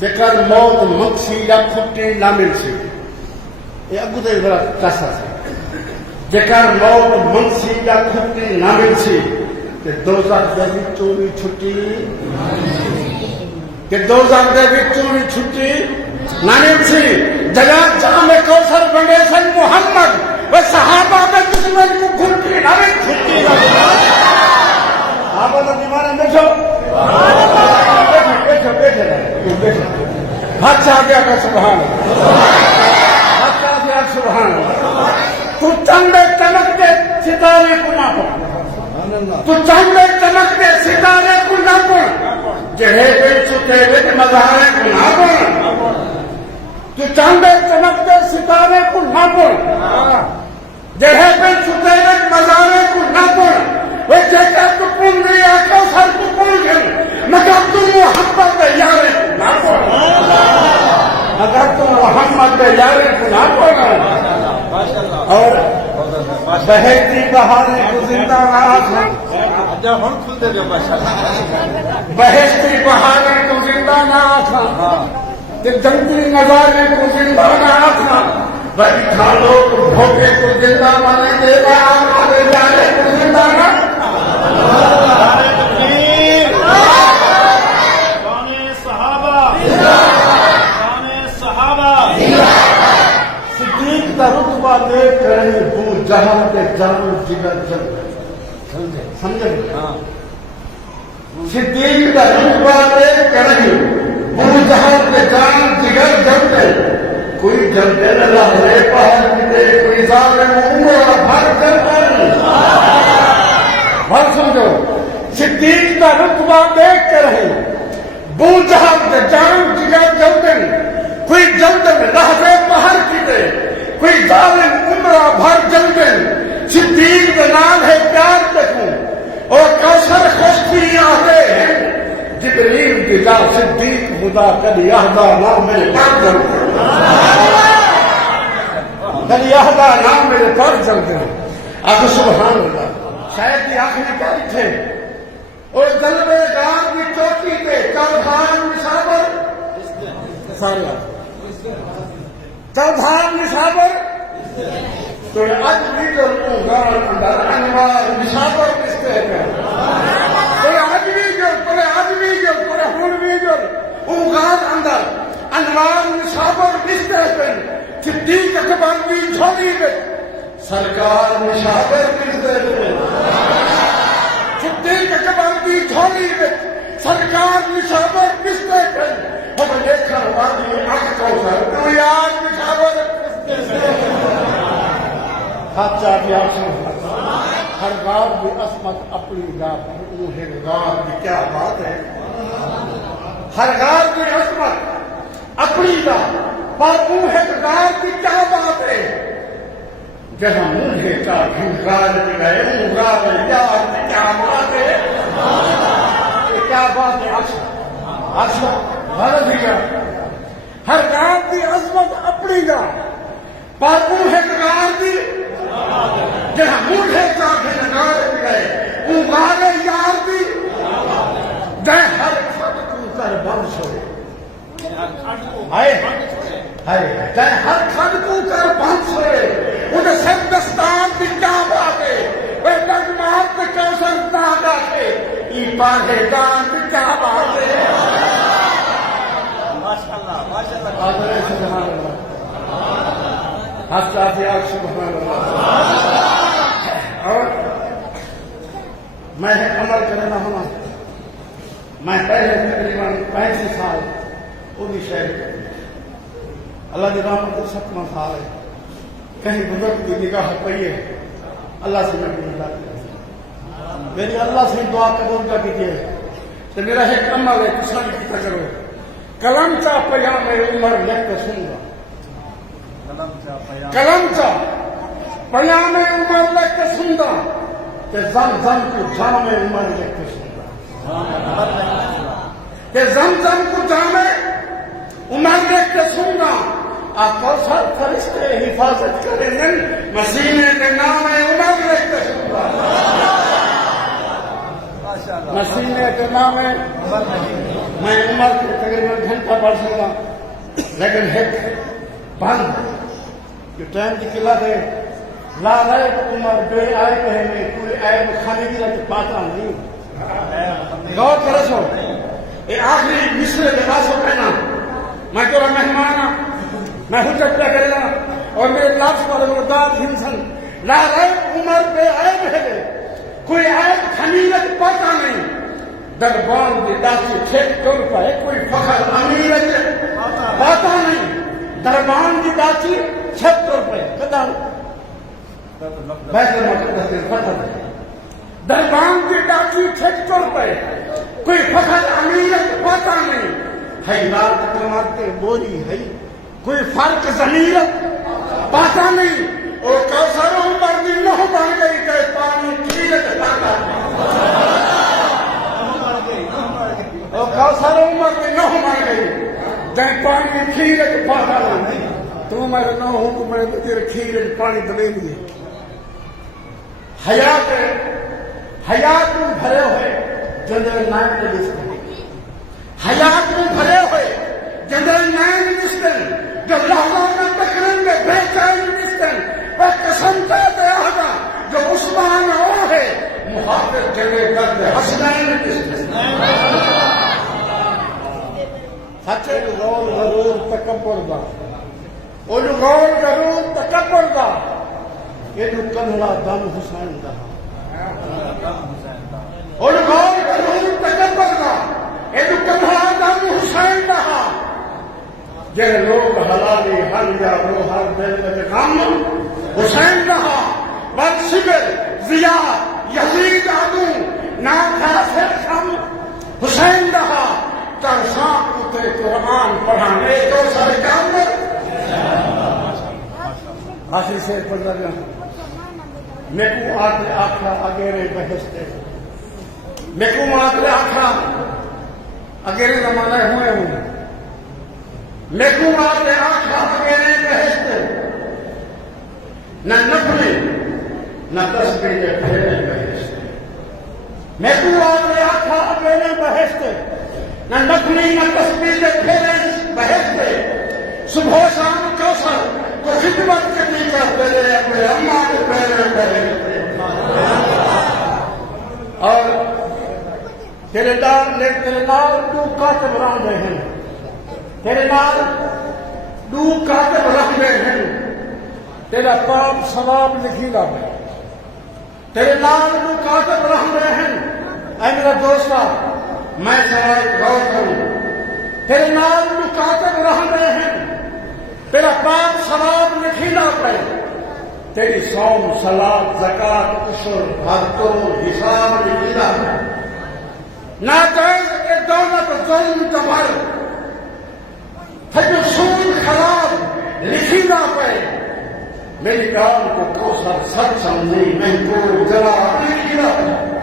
जेकर मौत मक्सी या खुट्टी ना मिलसी ये अगू तो बड़ा कासा से जेकर मौत मक्सी या खुट्टी ना मिलसी कि दोज़ख दे विचों भी छुट्टी कि दोज़ख दे विचों भी छुट्टी ना मिलसी जगह जामे कौसर बने सन मोहम्मद व सहाबा में दुश्मन को घुट्टी ना मिल छुट्टी ना आप तो दीवाना बैठो बैठो बैठे बैठो अच्छा क्या का सुभान अच्छा क्या सुभान तू चंदे चमकते सितारे को ना पड़ तू चंदे चमकते सितारे को ना पड़ जहे पे चुके वे मज़ारे को ना पड़ तू चंदे चमकते सितारे को ना पड़ जहे पे चुके वे मज़ारे को ना पड़ वे जैसे तू पुंडी आके सर को पुंड मगर तुम मोहब्बत यारे को ना पड़ अगर तुम मोहम्मद यारे को ना पड़ और बहती बहारे को जिंदा रखना बहती बहारे को जिंदा ना रखना जंगली नजारे को जिंदा ना रखना वही खालो भोगे को जिंदा माने देगा आगे जाने को जिंदा ना रुतबा देख रहे हूँ जहां के जान जिगर जल समझे सिद्दीक का रुतबा देख रहे हूँ जहां के जान जिगर जल कोई जलते लहरे पहाड़ दे कोई जालिम उम्र भर भर समझो सिद्दीक का रुतबा देख रहे हूँ जहां के जान जिगर जलते कोई जलते लहरे पहाड़ की दे कोई जालिम उम्र भर जलते सिद्दीक का नाम है प्यार देखूं और कौसर खुशबी आते हैं जिब्रील बिजा सिद्दीक खुदा कल यहदा नाम मेरे पर जलते कल यहदा नाम मेरे पर जलते अब सुभान अल्लाह शायद ये आखिरी बात थे और जलवे गांव की चौकी पे चौधान निशावर चौधान निशावर तो आज भी जो गांव अंदर अनवार निशावर किसते हैं तो आज भी जो पूरे हुन भी जो गांव अंदर अनवार निशावर किसते हैं सिद्दीक अकबर की झोली में सरकार निशावर किसते हैं सिद्दीक अकबर की झोली में सरकार निशावर किसते हैं हम देखा वाली आंख कौशल तो यार निशावर सच्चा प्यार हर गाँव की असमत अपनी गाँव की क्या बात है हर गाँव की असमत अपनी गाँव पर गाँव की क्या बात है जहाँ मुझे का भिंगार गए यार की क्या बात है क्या बात है अच्छा हर गांव की अजमत अपनी गांव पापू है गांव की जहाँ मूढ़े चाहे नगार गए उगारे यार की जय हर खत कर बंश हो जय हर खत कर बंश हो उन्हें सिंधस्तान की क्या बात है वे नगमार के कौशल दादा थे ई पागे गान की क्या बात है और मैं अमल करना होना मैं पहले तकरीबन 35 साल पूरी शहर अल्लाह की रहमत 7वां साल है कहीं बुजुर्ग की निगाह पई है अल्लाह से मैं मेरी अल्लाह से दुआ कबूल कर दीजिए तो मेरा एक अमल है किसान की करो कलम चा पया में उमर लेकर सुनगा कलम चा पया में उमर लेकर सुनगा कि जम को जा में उमर लेकर सुनगा कि जम को जा में उमर लेकर सुनगा आप कौशल फरिश्ते हिफाजत करेंगे मसीने के नाम में उमर लेकर सुनगा نہ سینے کے نام ہے میں عمر کے تقریباً گھنٹہ پڑھ سکتا لیکن ایک بند جو ٹائم کی قلت ہے لا ریب عمر بے عیب ہے میں کوئی عیب کھانے کی رکھ پاتا نہیں غور کرو سو یہ آخری مصرے کے پاس ہو کہنا میں تیرا مہمان ہوں میں حجت پہ کرے گا اور میرے لفظ پر مرداد ہنسن لا ریب عمر بے عیب ہے کوئی عیب خمیرت پاتا نہیں دربان کی داسی چھت طور پر کوئی فخر امیرت پاتا نہیں دربان کی داسی چھت طور پر قدر بیت المقدس کے فتح دربان کی داسی چھت طور پر کوئی فخر امیرت پاتا نہیں حیرات کمارتے بولی ہے کوئی فرق ضمیرت پاتا نہیں اور کوثر عمر دی نوح بن گئی کہ پانی کھیرت پاتا اور کوثر عمر دی نوح بن گئی کہ پانی کھیرت پاتا نہیں تو میرے نوح ہوں کو میں تیرے کھیرت پانی دلے لیے حیات میں بھرے ہوئے جنرل نائن رجسٹر حیات میں بھرے ہوئے جنرل نائن رجسٹر جو لہذا میں تقریر میں بے چین رجسٹر پر قسم کہتے آگا جو عثمان ہو ہے محافظ جگہ کرد حسنین رجسٹر سچے غور غرور تکبر دا اور غور غرور تکبر دا یہ جو کنہلا دم حسین دا اور غور غرور تکبر دا یہ جو کنہلا دم حسین دا جن لوگ حلالی ہر یا وہ ہر دل میں غم حسین رہا بد شبر ضیا یزید عدو نا کافر خم حسین رہا ترساں کتے قرآن پڑھانے تو سارے کام میں آسی سے پڑھ لگا میں کو آتے آکھا اگیرے بہشتے میں کو آتے آکھا اگیرے زمانہ ہوئے ہوں میں کو آتے آکھا اگیرے بہشتے نہ نفلی نہ تصویر پھیرے بہشتے میں کو آتے آکھا اگیرے بہشتے نہ نفلی نہ تصویر پھیرے بہشتے صبح شام کوثر تو خدمت کرنی کا پہلے اپنے اماں کے پہلے اور تیرے نال دو کاتب رہا رہے ہیں تیرے نال دو کاتب رکھ رہے ہیں تیرا پاپ ثواب لکھی لا ہے تیرے نال دو کاتب رکھ رہے ہیں اے میرا دوستا میں سوائے غور کروں تیرے نال دو کاتب رکھ رہے ہیں تیرا پاپ ثواب لکھی لا پڑے تیری صوم صلاۃ زکات عشر حج حساب لکھی لا ہے ناجائز کے دولت ظلم کمر حج سود خراب لکھی نہ پائے میری گال کو کوثر سچ سمجھی میں کو جلا لکھی نہ پائے